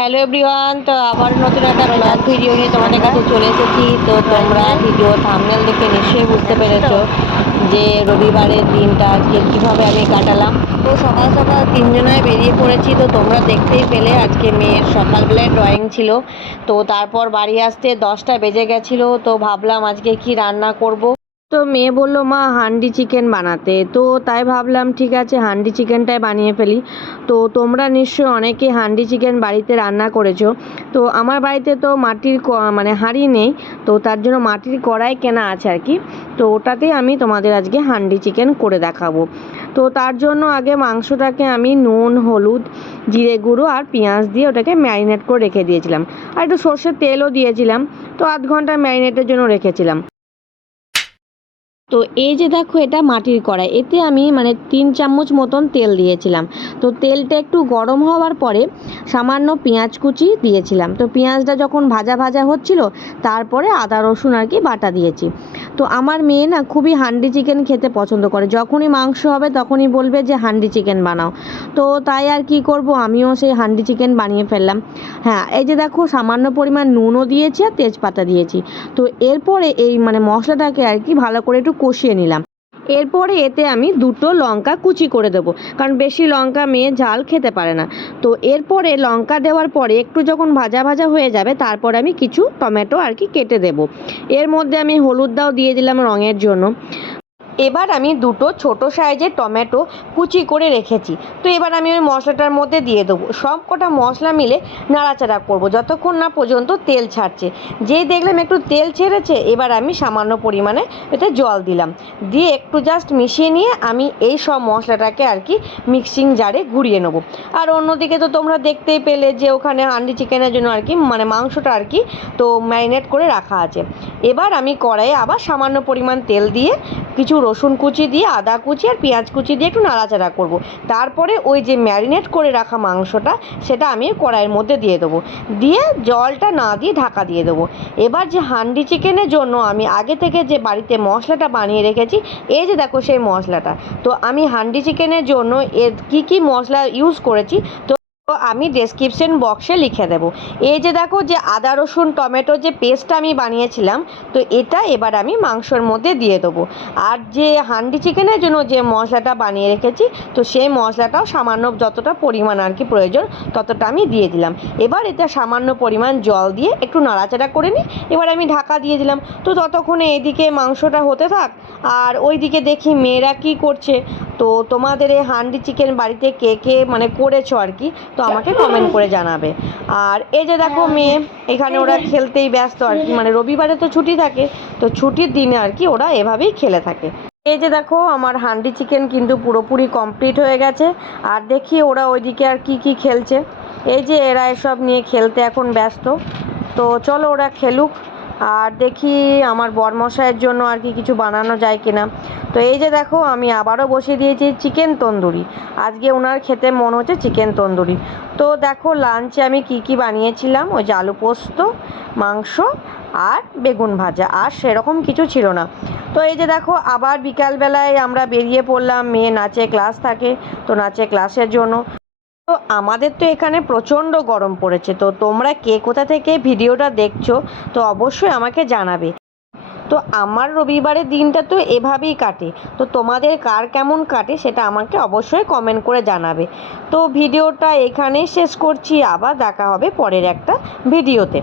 Hello everyone তো আবার নতুন একটা ব্লগ ভিডিও নিয়ে তোমাদের কাছে চলে এসেছি। তো তোমরা ভিডিও থামনেল দেখে নিশ্চয়ই বুঝতে পেরেছ যে রবিবারের দিনটা আজকে কীভাবে আমি কাটালাম। তো সকাল সকাল তিনজনায় বেরিয়ে পড়েছি, তো তোমরা দেখতেই পেলে আজকে মেয়ের সকালবেলায় ড্রয়িং ছিল। তো তারপর বাড়ি আসতে দশটা বেজে গেছিল, তো ভাবলাম আজকে কি রান্না করব। তো মেয়ে বলল, মা, হান্ডি চিকেন বানাতে। তো তাই ভাবলাম, ঠিক আছে, হান্ডি চিকেনটাই বানিয়ে ফেলি। তো তোমরা নিশ্চয়ই অনেকে হান্ডি চিকেন বাড়িতে রান্না করেছ। তো আমার বাড়িতে তো মাটির মানে হাঁড়ি নেই, তো তার জন্য মাটির কড়াই কেনা আছে আর কি। তো ওটাতেই আমি তোমাদের আজকে হান্ডি চিকেন করে দেখাবো। তো তার জন্য আগে মাংসটাকে আমি নুন, হলুদ, জিরে গুঁড়ো আর পেঁয়াজ দিয়ে ওটাকে ম্যারিনেট করে রেখে দিয়েছিলাম। আর একটু সর্ষের তেলও দিয়েছিলাম। তো আধ ঘণ্টা ম্যারিনেটের জন্য রেখেছিলাম। তো এই যে দেখো এটা মাটির কড়াই, এতে আমি মানে তিন চামচ মতন তেল দিয়েছিলাম। তো তেলটা একটু গরম হওয়ার পরে সামান্য পেঁয়াজ কুচি দিয়েছিলাম। তো পেঁয়াজটা যখন ভাজা ভাজা হচ্ছিল, তারপরে আদা, রসুন আর কি বাটা দিয়েছি। তো আমার মেয়ে না খুবই হান্ডি চিকেন খেতে পছন্দ করে। যখনই মাংস হবে তখনই বলবে যে, হান্ডি চিকেন বানাও। তো তাই আর কি করব, আমিও সেই হান্ডি চিকেন বানিয়ে ফেললাম। হ্যাঁ এই যে দেখো সামান্য পরিমাণ নুনও দিয়েছি আর তেজপাতা দিয়েছি। তো এরপরে এই মানে মশলাটাকে আর কি ভালো করে একটু কষিয়ে নিলাম। এরপরে এতে আমি দুটো লঙ্কা কুচি করে দেবো। কারণ বেশি লঙ্কা মেয়ে ঝাল খেতে পারে না। তো এরপরে লঙ্কা দেওয়ার পরে একটু যখন ভাজা ভাজা হয়ে যাবে, তারপরে আমি কিছু টমেটো আর কি কেটে দেব। এর মধ্যে আমি হলুদ দাও দিয়ে দিলাম রঙের জন্য। এবার আমি দুটো ছোট সাইজের টমেটো কুচি করে রেখেছি। তো এবার আমি ওই মশলাটার মধ্যে দিয়ে দেবো। সব কটা মশলা মিলে নাড়াচাড়া করব। যতক্ষণ না পর্যন্ত তেল ছাড়ছে। যেই দেখলাম একটু তেল ছেড়েছে, এবার আমি সামান্য পরিমাণে এতে জল দিলাম। দিয়ে একটু জাস্ট মিশিয়ে নিয়ে আমি এই সব মশলাটাকে আর কি মিক্সিং জারে ঘুরিয়ে নেব। আর অন্যদিকে তো তোমরা দেখতেই পেলে যে ওখানে হান্ডি চিকেনের জন্য আর কি মানে মাংসটা আর কি তো ম্যারিনেট করে রাখা আছে। এবার আমি কড়াইয়ে আবার সামান্য পরিমাণ তেল দিয়ে কিছু রসুন কুচি দিয়ে, আদা কুচি আর পেঁয়াজ কুচি দিয়ে একটু নাড়াচাড়া করব। তারপরে ওই যে ম্যারিনেট করে রাখা মাংসটা, সেটা আমি কড়াইয়ের মধ্যে দিয়ে দেবো। দিয়ে জলটা না দিয়ে ঢাকা দিয়ে দেবো। এবার যে হান্ডি চিকেনের জন্য আমি আগে থেকে যে বাড়িতে মশলাটা বানিয়ে রেখেছি, এই যে দেখো সেই মশলাটা। তো আমি হান্ডি চিকেনের জন্য এর কী কী মশলা ইউজ করেছি, তো আমি ডেসক্রিপশন বক্সে লিখে দেবো। এই যে দেখো যে আদা, রসুন, টমেটো যে পেস্টটা আমি বানিয়েছিলাম, তো এটা এবার আমি মাংসর মধ্যে দিয়ে দেবো। আর যে হান্ডি চিকেনের জন্য যে মশলাটা বানিয়ে রেখেছি, তো সেই মশলাটাও সামান্য যতটা পরিমাণ আর কি প্রয়োজন, ততটা আমি দিয়ে দিলাম। এবার এটা সামান্য পরিমাণ জল দিয়ে একটু নাড়াচাড়া করে নিই। এবার আমি ঢাকা দিয়ে দিলাম। তো ততক্ষণে এদিকে মাংসটা হতে থাক, আর ওইদিকে দেখি মেয়েরা কি করছে। তো তোমাদের এই হান্ডি চিকেন বাড়িতে কে কে মানে করেছ আর কি? তো আমাকে কমেন্ট করে জানাবে। আর এই যে দেখো মেয়ে, এখানে ওরা খেলতেই ব্যস্ত আর কি। মানে রবিবারে তো ছুটি থাকে, তো ছুটির দিনে আর কি ওরা এভাবেই খেলে থাকে। এই যে দেখো, আমার হান্ডি চিকেন কিন্তু পুরোপুরি কমপ্লিট হয়ে গেছে। আর দেখি ওরা ওইদিকে আর কি কি খেলছে। এই যে এরা এসব নিয়ে খেলতে এখন ব্যস্ত। তো চলো ওরা খেলুক। আর দেখি আমার বরমশাইয়ের জন্য আর কি কিছু বানানো যায় কিনা। তো এই যে দেখো, আমি আবারও বসিয়ে দিয়েছি চিকেন তন্দুরি। আজকে ওনার খেতে মন হচ্ছে চিকেন তন্দুরি। তো দেখো লাঞ্চে আমি কি কি বানিয়েছিলাম? ওই যে আলু পোস্ত, মাংস আর বেগুন ভাজা। আর সেরকম কিছু ছিল না। তো এই যে দেখো, আবার বিকালবেলায় আমরা বেরিয়ে পড়লাম। মেয়ে নাচে ক্লাস থাকে, তো নাচে ক্লাসের জন্য। তো আমাদের তো এখানে প্রচণ্ড গরম পড়েছে। তো তোমরা কে কোথা থেকে ভিডিওটা দেখছ, তো অবশ্যই আমাকে জানাবে। তো আমার রবিবারের দিনটা তো এভাবেই কাটে। তো তোমাদের কার কেমন কাটে সেটা আমাকে অবশ্যই কমেন্ট করে জানাবে। তো ভিডিওটা এখানেই শেষ করছি। আবার দেখা হবে পরের একটা ভিডিওতে।